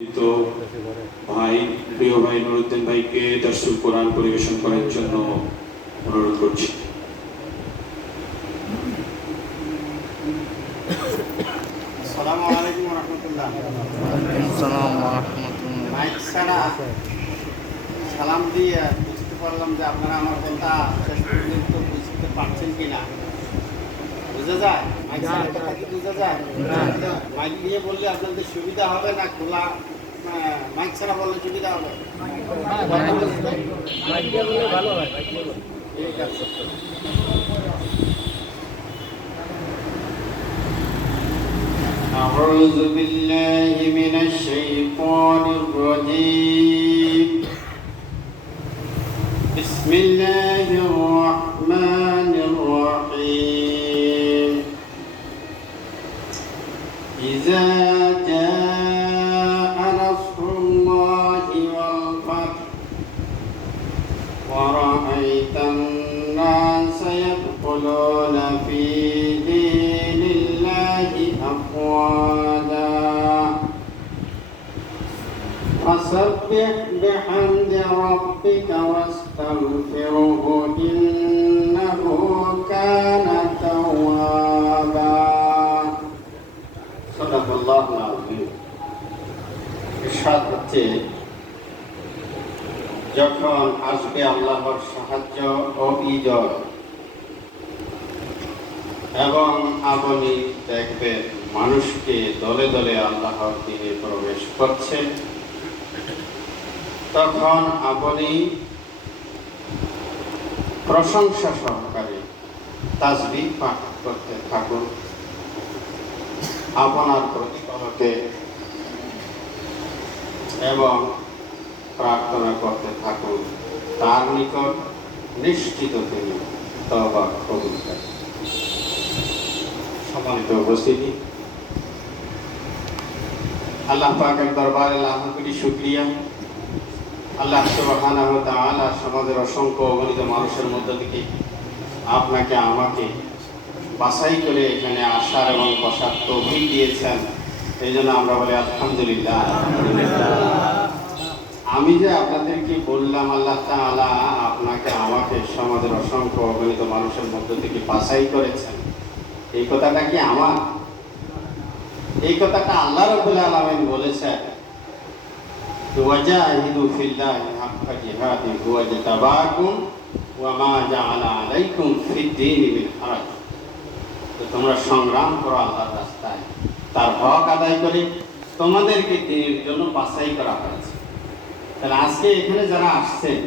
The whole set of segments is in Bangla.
তো ভাই প্রিয় ভাই নুরুদ্দিন ভাইকে দর্শক কোরআন পরিবেশন করার জন্য অনুরোধ করছি। আসসালামু আলাইকুম রহমতুল্লাহ। আসসালাম রহমতুল্লাহ মাইক ছাড়া সালাম দিয়ে বুঝতে পারলাম যে আপনারা আমার কথা শেষ পর্যন্ত বুঝতে পারছেন কিনা। বুঝা যায় মাইক ছাড়া কথা কি বোঝা যায় মাইক দিয়ে বললে আপনাদের সুবিধা হবে না খোলা আহ, মাইক ছাড়া বললে সুবিধা হবে ঠিক আছে أعوذ بالله من الشيطان الرجيم بسم الله الرحمن يدخلون في دين الله أفواجا فسبح بحمد ربك واستغفره إنه كان توابا صدق الله العظيم إرشاد হচ্ছে যখন আসবে আল্লাহর সাহায্য ও বিজয় এবং আপনি দেখবেন মানুষকে দলে দলে আল্লাহর দিনে প্রবেশ করছে। তখন আপনি প্রশংসা সহকারে তাজবি পাঠ করতে থাকুন। আপনার প্রতিপালকে এবং প্রার্থনা করতে থাকুন। তার নিকট নিশ্চিত তিনি তবা করেন। সম্মানিত উপস্থিতি। আল্লাহ পাকের দরবারে লাখ কোটি শুক্রিয়া। আল্লাহ ওয়া তাআলা সমাজের অসংখ্য অগণিত মানুষের মধ্য থেকে আপনাকে, আমাকে বাছাই করে এখানে আসার এবং বসার তৌফিক দিয়েছেন। এই জন্য আমরা বলি আলহামদুলিল্লাহ। আমি যে আপনাদেরকে বললাম, আল্লাহ তাআলা আপনাকে, আমাকে সমাজের অসংখ্য অগণিত মানুষের মধ্য থেকে বাছাই করেছেন। এই কথাটা কি আমার? এই কথাটা আল্লাহ রাব্বুল আলামিন হারাজ তো তোমরা সংগ্রাম করো আল্লাহর রাস্তায়। তার হক আদায় করে তোমাদেরকে দিনের জন্য বাছাই করা হয়েছে। তাহলে আজকে এখানে যারা আসছেন,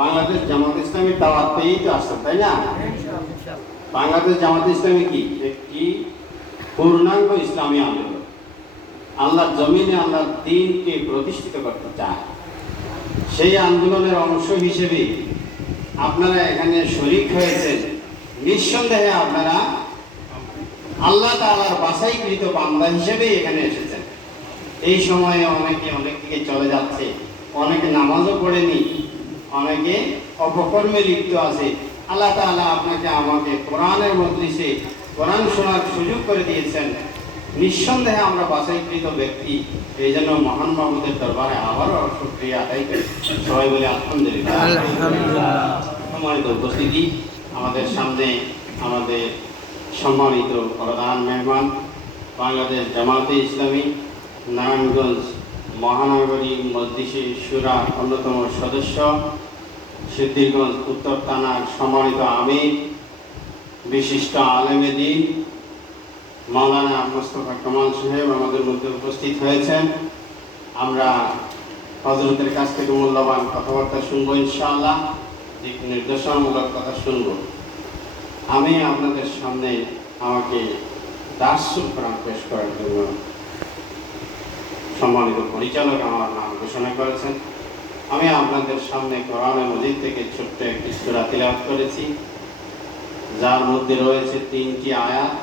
বাংলাদেশ জামাত ইসলামী দাওয়াত পেয়েই তো আসছেন, তাই না? বাংলাদেশ জামাত ইসলামী কি? একটি পূর্ণাঙ্গ ইসলামী আন্দোলন। আল্লাহর জমিনে আল্লাহর দিনকে প্রতিষ্ঠিত করতে চায়। সেই আন্দোলনের অংশ হিসেবে আপনারা এখানে শরিক হয়েছেন। নিঃসন্দেহে আপনারা আল্লাহ তাআলার বাছাইকৃত বান্দা হিসেবেই এখানে এসেছেন। এই সময়ে অনেকে অনেক দিকে চলে যাচ্ছে। অনেকে নামাজও পড়েনি। অনেকে অপকর্মে লিপ্ত আছে। আল্লাহ তাআলা আপনাকে আমাকে কোরআনের মজলিসে কোরআন শোনার সুযোগ করে দিয়েছেন। নিঃসন্দেহে আমরা বাছাইকৃত ব্যক্তি এই জন্য মহান মাহমুদের দরবারে আবারও শুক্রিয়া আদায় করি। সবাই বলে আলহামদুলিল্লাহ। আলহামদুলিল্লাহ। সম্মানিত উপস্থিতি। আমাদের সামনে আমাদের সম্মানিত প্রধান মেহমান বাংলাদেশ জামাতে ইসলামী নারায়ণগঞ্জ মহানগরী মজলিসে সুরা অন্যতম সদস্য সিদ্ধিরগঞ্জ উত্তর থানার সম্মানিত আমি বিশিষ্ট আলেমে দিন, মাওলানা মোস্তফা কামাল সাহেব আমাদের মধ্যে উপস্থিত হয়েছেন। আমরা হজরতের কাছ থেকে মূল্যবান কথাবার্তা শুনব ইনশাআল্লাহ, দিক নির্দেশনামূলক কথা শুনব। আমি আপনাদের সামনে আমাকে প্রাণ পেশ করার জন্য সম্মানিত পরিচালক আমার নাম ঘোষণা করেছেন। আমি আপনাদের সামনে কোরআনে মজিদ থেকে ছোট্ট একটি সূরা তিলাওয়াত করেছি, যার মধ্যে রয়েছে তিনটি আয়াত,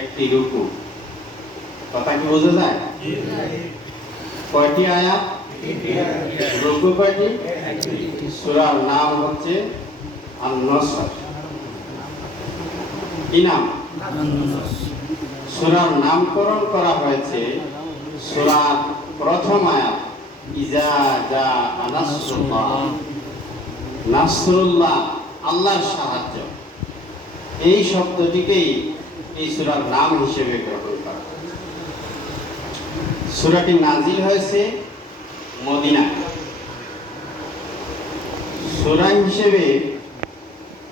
একটি রুকু। কথা কি বোঝা যায়? কয়টি আয়াত? রুকু কয়টি? সূরার নাম হচ্ছে আন-নসর। কি নাম? সূরার নামকরণ করা হয়েছে সূরা প্রথম আয়াত। আল্লাহর সাহায্য। এই শব্দটিকেই এই সূরার নাম হিসেবে গ্রহণ করা সূরাটি নাজিল হয়েছে মদিনা সূরা হিসেবে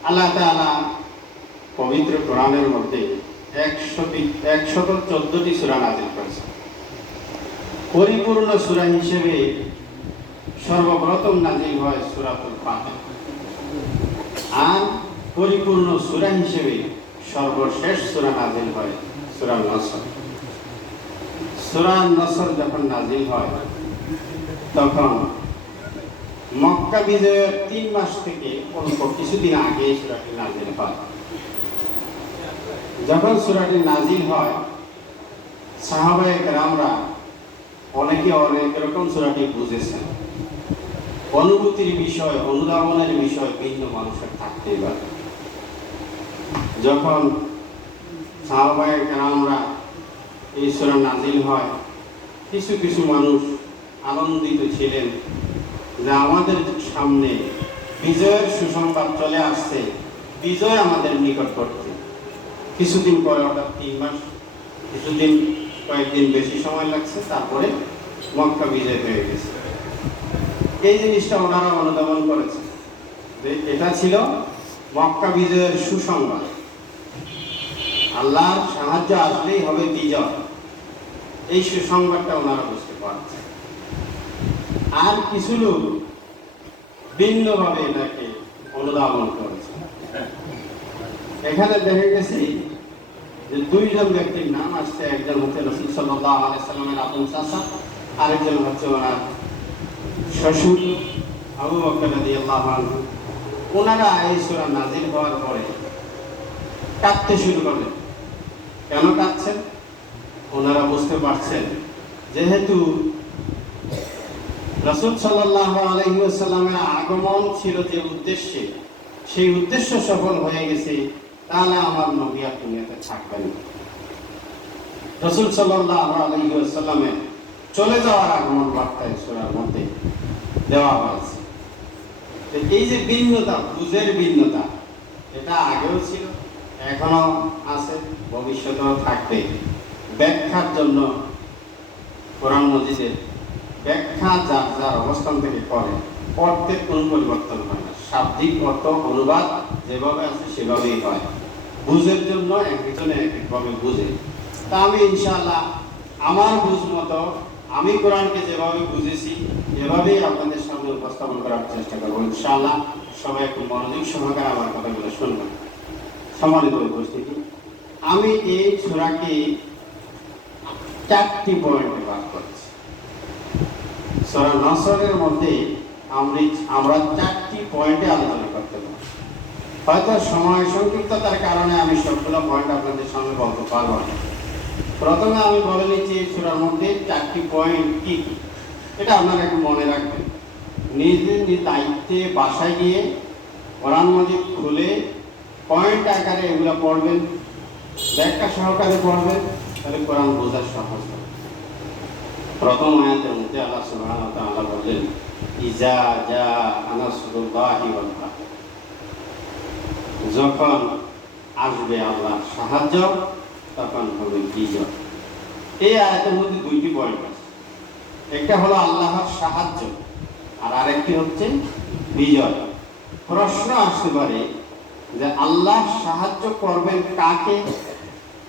আল্লাহ তাআলা পবিত্র কোরআনের মধ্যে একশো একশত চোদ্দটি সূরা নাজিল করেছে পরিপূর্ণ সূরা হিসেবে সর্বপ্রথম নাজিল হয় সূরাতুল ফাতিহা। আর পরিপূর্ণ সূরা হিসেবে সর্বশেষ সূরা নাজিল হয় সূরা নসর। সূরা নসর যখন নাজিল হয়, তখন মক্কা বিজয়ের তিন মাস থেকে অল্প কিছুদিন আগে সূরাটি নাজিল হয়। যখন সূরাটি নাজিল হয়, সাহাবায়ে কেরামরা অনেকে অনেক রকম সূরাটি বুঝেছেন অনুভূতির বিষয়, অনুধাবনের বিষয় ভিন্ন মানুষের থাকতেই পারে। যখন সাহাবায়ে কেরামরা এই সূরা নাজিল হয়, কিছু কিছু মানুষ আনন্দিত ছিলেন যে আমাদের সামনে বিজয়ের সুসংবাদ চলে আসছে, বিজয় আমাদের নিকট নিকটবর্তী। কিছুদিন পরে, অর্থাৎ তিন মাস, কিছুদিন কয়েকদিন বেশি সময় লাগছে, তারপরে মক্কা বিজয় হয়ে গেছে। এই জিনিসটা ওনারা অনুধাবন করেছে যে এটা ছিল মক্কা বিজয়ের সুসংবাদ। আল্লাহর সাহায্য আসলেই হবে বিজয়। এই সুসংবাদটা ওনারা বুঝতে পারছে আর কিছু লোক ভিন্নভাবে এটাকে অনুধাবন করেছে এখানে দেখা গেছে যে দুইজন ব্যক্তির নাম আসছে, একজন হচ্ছে রসুল সাল্লাহ আলাইসাল্লামের আপন চাষা আরেকজন হচ্ছে ওনার শ্বশুর আবু বকর আনহু। ওনারা এই নাজিল হওয়ার পরে কাঁদতে শুরু করলেন কেন কাঁদছেন? ওনারা বুঝতে পারছেন, যেহেতু রাসূল সাল্লাল্লাহু আলাইহি ওয়াসাল্লামের আগমন ছিল যে উদ্দেশ্যে, সেই উদ্দেশ্য সফল হয়ে গেছে তাহলে আমার নবী আর দুনিয়াতে থাকবেন। রাসূল সাল্লাল্লাহু চলে যাওয়ার আগমন বার্তা এই মধ্যে দেওয়া হয়েছে। এই যে ভিন্নতা, বুঝের ভিন্নতা, এটা আগেও ছিল এখনও আছে, ভবিষ্যতেও থাকবে। ব্যাখ্যার জন্য কোরআন মজিদের ব্যাখ্যা যার যার অবস্থান থেকে করে অর্থের কোনো পরিবর্তন হয় না। শাব্দিক অর্থ অনুবাদ যেভাবে আছে সেভাবেই হয়। বুঝের জন্য একজনে এক একভাবে বুঝে। তা আমি ইনশাআল্লাহ আমার বুঝ মতো আমি কোরআনকে যেভাবে বুঝেছি, এভাবেই আপনাদের সামনে উপস্থাপন করার চেষ্টা করব ইনশাআল্লাহ। সবাই একটু মনোযোগ সহকারে আমার কথাগুলো শুনবেন। সম্মানিত উপস্থিতি, আমি এই ছোড়াকে চারটি পয়েন্টে ভাগ করেছি। সোরা নসরের মধ্যে আমরা চারটি পয়েন্টে আলোচনা হয়তো সময় সংক্ষিপ্ততার কারণে আমি সবগুলো পয়েন্ট আপনাদের সামনে বলতে পারব না। প্রথমে আমি বলে নিচ্ছি সূরার মধ্যে চারটি পয়েন্ট কি? এটা আপনারা একটু মনে রাখবেন। নিজ নিজ দায়িত্বে বাসায় গিয়ে কোরআন মজিদ খুলে পয়েন্ট আকারে এগুলো পড়বেন, ব্যাখ্যা সহকারে পড়বেন, তাহলে কোরআন বোঝার সহজ হবে। প্রথম আয়াতের মধ্যে আল্লাহ সুবহানাহু তাআলা বললেন, ইজা জা আনাসরুল্লাহি ওয়াল যখন আসবে আল্লাহর সাহায্য, তখন হবে বিজয়। এই আয়াতের মধ্যে দুইটি পয়েন্ট আছে। একটা হলো আল্লাহর সাহায্য, আর আরেকটি হচ্ছে বিজয়। প্রশ্ন আসতে পারে যে আল্লাহ সাহায্য করবেন কাকে?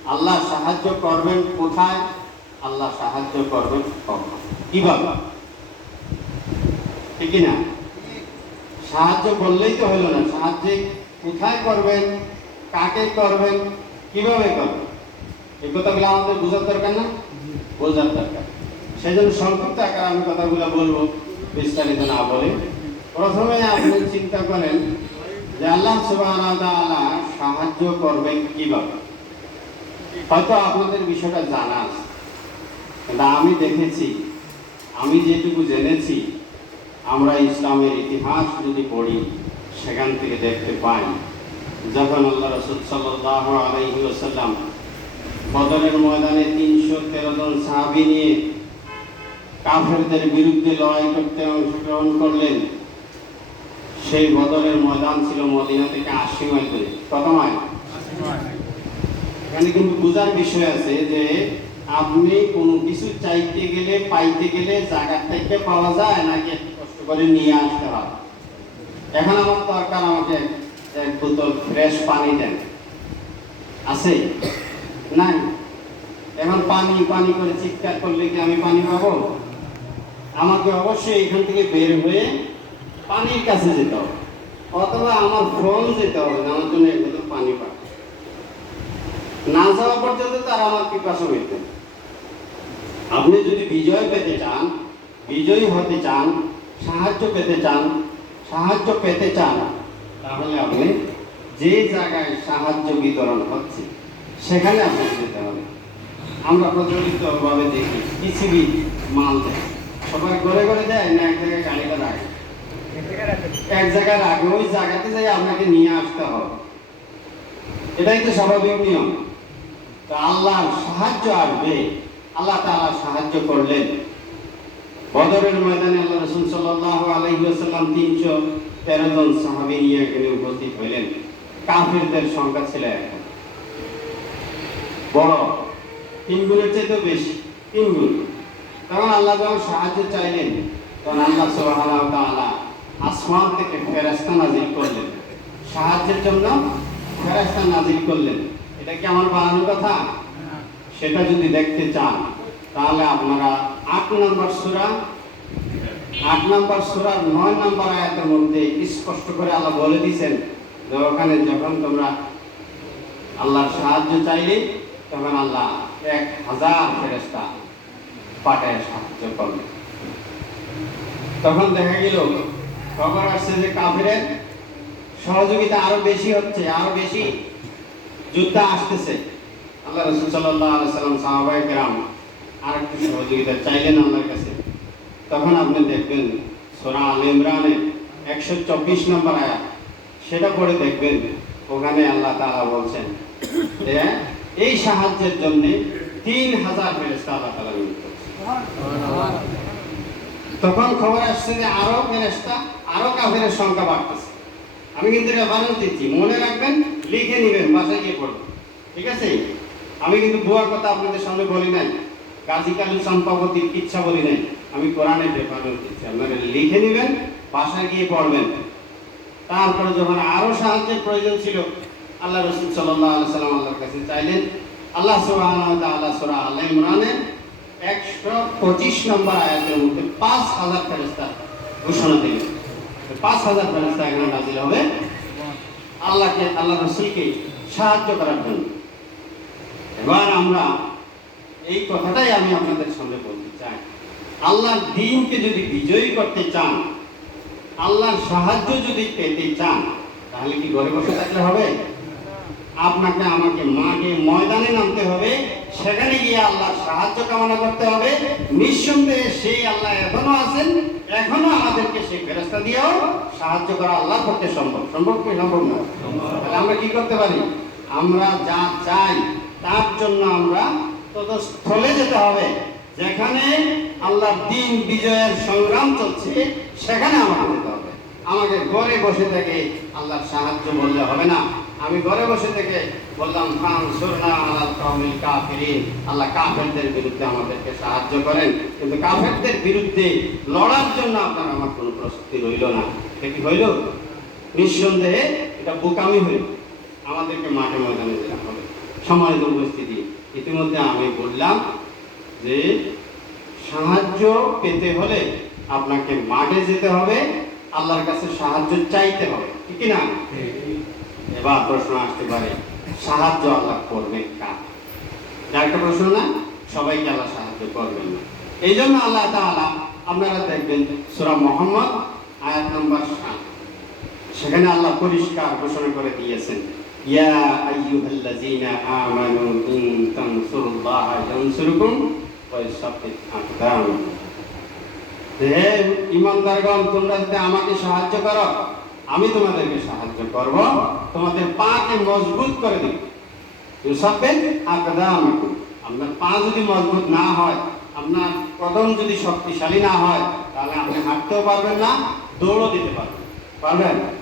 আল্লাহ সাহায্য করবেন কোথায়? আল্লাহ সাহায্য করবেন কখন? কীভাবে? ঠিক না? সাহায্য করলেই তো হলো না, সাহায্যে কোথায় করবেন, কাকে করবেন, কীভাবে করবেন? এই কথাগুলো আমাদের বোঝার দরকার না? বোঝার দরকার। সেই জন্য সংক্ষিপ্ত আকারে আমি কথাগুলো বলব, বিস্তারিত না বলে। প্রথমে আপনি চিন্তা করেন যে আল্লাহ ওয়া সাহায্য করবেন কীভাবে? হয়তো আপনাদের বিষয়টা জানা আছে। আমি দেখেছি, আমি যেটুকু জেনেছি, আমরা ইসলামের ইতিহাস যদি পড়ি সেখান থেকে দেখতে পাই যখন আল্লাহ রসুল সাল্লাহ আলাইহি ওসাল্লাম বদরের ময়দানে তিনশো তেরো জন সাহাবি নিয়ে কাফেরদের বিরুদ্ধে লড়াই করতে অংশগ্রহণ করলেন সেই বদরের ময়দান ছিল মদিনা থেকে আশি মাইল দূরে। কত মাইল? এখানে কিন্তু বোঝার বিষয় আছে যে আপনি কোনো কিছু চাইতে গেলে পাইতে গেলে জায়গা থেকে পাওয়া যায় নাকি কষ্ট করে নিয়ে আসতে হয়? এখন আমার দরকার আমাকে এক বোতল, ফ্রেশ পানি দেন। আছে? নাই? এখন পানি পানি করে চিৎকার করলে কি আমি পানি পাবো? আমাকে অবশ্যই এখান থেকে বের হয়ে পানির কাছে যেতে হবে। অথবা আমার ফোন যেতে হবে, আমার জন্য এক বোতল পানি পাবে না যাওয়া পর্যন্ত তারা আমার পিপাসা হইতে। আপনি যদি বিজয় পেতে চান, বিজয়ী হতে চান, সাহায্য পেতে চান সাহায্য পেতে চান তাহলে আপনি যে জায়গায় সাহায্য বিতরণ হচ্ছে, সেখানে আপনাকে যেতে হবে। আমরা প্রচলিতভাবে দেখি, পৃথিবী মাল দেয়। সবাই ঘরে ঘরে দেয় না, এক জায়গায় গাড়িটা রাখে। এক জায়গায় রাখে ওই জায়গাতে যাই আপনাকে নিয়ে আসতে হবে। এটাই তো স্বাভাবিক নিয়ম। তো আল্লাহর সাহায্য আসবে, আল্লাহ তাআলা সাহায্য করলেন। বদরের ময়দানে আল্লাহ রসুল সাল্লাল্লাহু আলাইহি ওয়াসাল্লাম তিনশো তেরো জন সাহাবী নিয়ে এখানে উপস্থিত হইলেন। কাফিরদের সংখ্যা ছিল এখন বড় তিন গুণের চেয়ে বেশি তিন গুণ। তখন আল্লাহ যখন সাহায্য চাইলেন তখন আল্লাহ সুবহানাহু ওয়া আসমান থেকে ফেরেশতা নাজিল করলেন। সাহায্যের জন্য ফেরেশতা নাজিল করলেন। এটা কি আমার বানানোর কথা? সেটা যদি দেখতে চান তাহলে আপনারা আট নম্বর সূরা আট নম্বর সূরার নয় নম্বর আয়াতের মধ্যে স্পষ্ট করে আল্লাহ বলে দিয়েছেন, যে ওখানে যখন তোমরা আল্লাহর সাহায্য চাইলে, তখন আল্লাহ এক হাজার ফেরেস্তা পাঠায় সাহায্য করবে। তখন দেখা গেল, খবর আসছে যে কাফিরের সহযোগিতা আরও বেশি হচ্ছে, আরও বেশি যুদ্ধ আসতেছে। আল্লাহ রসুল সাল্লাহ সাল্লাম সাহাবাই গ্রাম আর একটু সহযোগিতা চাইলেন আল্লাহর কাছে। তখন আপনি দেখবেন সোনা আল ইমরানে একশো চব্বিশ নম্বর আয়াত, সেটা পড়ে দেখবেন, ওখানে আল্লাহ তালা বলছেন এই সাহায্যের জন্য তিন হাজার ফেরেস্তা আল্লাহ করছেন। তখন খবর আসছে যে, আরও ফেরেস্তা আরও কাফেরের সংখ্যা বাড়তেছে। আমি কিন্তু রেফারেন্স দিচ্ছি, মনে রাখবেন, লিখে নেবেন, বাসায় গিয়ে পড়বেন। ঠিক আছে? আমি কিন্তু ভুয়া কথা আপনাদের সামনে বলি নাই। কাজী কালু সম্পাবতীর ইচ্ছা বলি নাই। আমি কোরআনের রেফারেন্স দিচ্ছি আপনারা লিখে নেবেন, বাসায় গিয়ে পড়বেন। তারপরে যখন আরও সাহায্যের প্রয়োজন ছিল, আল্লাহ রসুল সাল্লাহ সাল্লাম আল্লাহর কাছে চাইলেন, আল্লাহ ওয়া তাআলা সূরা আল ইমরানের একশো পঁচিশ নম্বর আয়াতের মধ্যে পাঁচ হাজার ফেরেস্তা ঘোষণা দিলেন। পাঁচ হাজার ফেরেস্তা এখানে নাজিল হবে। আল্লাহকে, আল্লাহ রসুলকে সাহায্য করার জন্য। এবার আমরা এই কথাটাই আমি আপনাদের সামনে বলতে চাই। আল্লাহর দিনকে যদি বিজয়ী করতে চান, আল্লাহর সাহায্য যদি পেতে চান, তাহলে কি ঘরে বসে থাকলে হবে? আপনাকে আমাকে মাকে ময়দানে নামতে হবে, সেখানে গিয়ে আল্লাহর সাহায্য কামনা করতে হবে। নিঃসন্দেহে সেই আল্লাহ এখনও আছেন, এখনও আমাদেরকে সেই ফেরস্তা দিয়েও সাহায্য করা আল্লাহ করতে সম্ভব। সম্ভব কি সম্ভব না? তাহলে আমরা কি করতে পারি? আমরা যা চাই, তার জন্য আমরা তত স্থলে যেতে হবে। যেখানে আল্লাহ দিন বিজয়ের সংগ্রাম চলছে, সেখানে আমাকে যেতে হবে। আমাকে ঘরে বসে থেকে আল্লাহর সাহায্য বললে হবে না। আমি ঘরে বসে থেকে বললাম খান সুরনা আল্লাহ কাউমিল কাফিরিন। আল্লাহ কাফেরদের বিরুদ্ধে আমাদেরকে সাহায্য করেন। কিন্তু কাফেরদের বিরুদ্ধে লড়ার জন্য আপনার আমার কোনো প্রস্তুতি রইল না। এটা কি হইল? নিঃসন্দেহে এটা বোকামি হইল। আমাদেরকে মাঠে ময়দানে যেতে হবে। সম্মানিত উপস্থিতি। ইতিমধ্যে আমি বললাম যে সাহায্য পেতে হলে আপনাকে মাঠে যেতে হবে, আল্লাহর কাছে সাহায্য চাইতে হবে। ঠিক না? এবার প্রশ্ন আসতে পারে, সাহায্য আল্লাহ করবেন কার? একটা প্রশ্ন না, সবাইকে আল্লাহ সাহায্য করবেন না। এই জন্য আল্লাহ তাআলা, আপনারা দেখবেন সূরা মোহাম্মদ, আয়াত নম্বর সাত। সেখানে আল্লাহ পরিষ্কার ঘোষণা করে দিয়েছেন ইয়া আইয়ুহাল্লাযীনা আমানু ইন তানসুরুল্লাহা ইয়ানসুরকুম ওয়া ইউসাব্বিত আকদামাকুম হে ইমানদারগণ, তোমরা যদি আমাকে সাহায্য করো, আমি তোমাদেরকে সাহায্য করব। তোমাদের পাকে মজবুত করে দেব। ইউসাব্বিত আকদামাকুম। আপনার পা যদি মজবুত না হয়, আপনার কদম যদি শক্তিশালী না হয়, তাহলে আপনি হাঁটতেও পারবেন না, দৌড়ও দিতে পারবেন। পারবেন?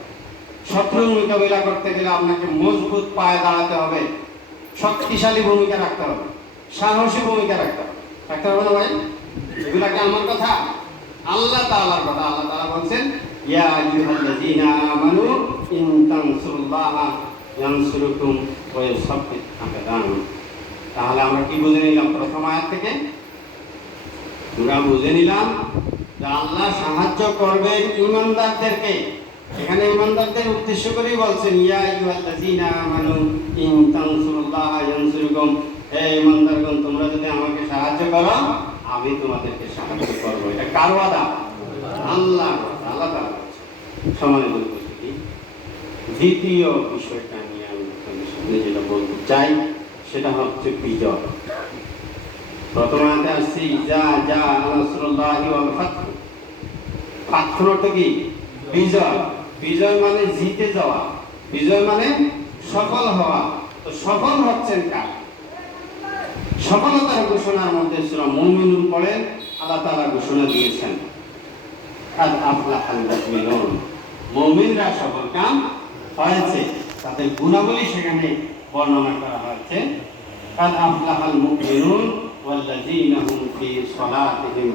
শত্রুর মোকাবিলা করতে গেলে আপনাকে মজবুত পায়ে দাঁড়াতে হবে। শক্তিশালী ভূমিকা রাখতে হবে। সাহসী ভূমিকা রাখতে হবে। রাখতে হবে না ভাই? এগুলা কি আমার কথা? আল্লাহ তাআলার কথা। আল্লাহ তাআলা বলছেন, ইয়া আইয়ুহাল্লাযীনা আমানু ইন তানসুরুল্লাহা ইয়ানসুরুকুম ওয়া ইউসাব্বিত আকদামাকুম তাহলে আমরা কি বুঝে নিলাম প্রথম আয়াত থেকে? আমরা বুঝে নিলাম যে আল্লাহ সাহায্য করবেন ইমানদারদেরকে। এখানে ইমানদারদের উদ্দেশ্য করেই বলছেন, ইয়া আইয়ুহাল্লাযীনা আমানু ইন তানসুরুল্লাহা ইয়ানসুরুকুম হে ইমানদারগণ, তোমরা যদি আমাকে সাহায্য করো, আমি তোমাদেরকে সাহায্য করব। এটা কার ওয়াদা? আল্লাহ আল্লাহ তাআলা সম্মানিত উপস্থিতি, দ্বিতীয় বিষয়টা নিয়ে আমি আপনাদের সামনে যেটা বলতে চাই, সেটা হচ্ছে বিজয়। প্রথম আসছি যা যা নাসরুল্লাহি ওয়াল ফাতহ ফাতহ কি? বিজয়। বিজয় মানে জিতে যাওয়া। বিজয় মানে সফল হওয়া। তো সফল হচ্ছেন কার? সফলতার ঘোষণার মধ্যে সূরা মুমিনুন পড়ে, আল্লাহ তাআলা ঘোষণা দিয়েছেন, কাদ আফলাহাল মুমিনুন। মুমিনরা সফল কাম হয়েছে। তাদের গুণাবলী সেখানে বর্ণনা করা হয়েছে, কাদ আফলাহাল মুমিনুন ওয়াল্লাযীনা হুম ফি সালাতিহিম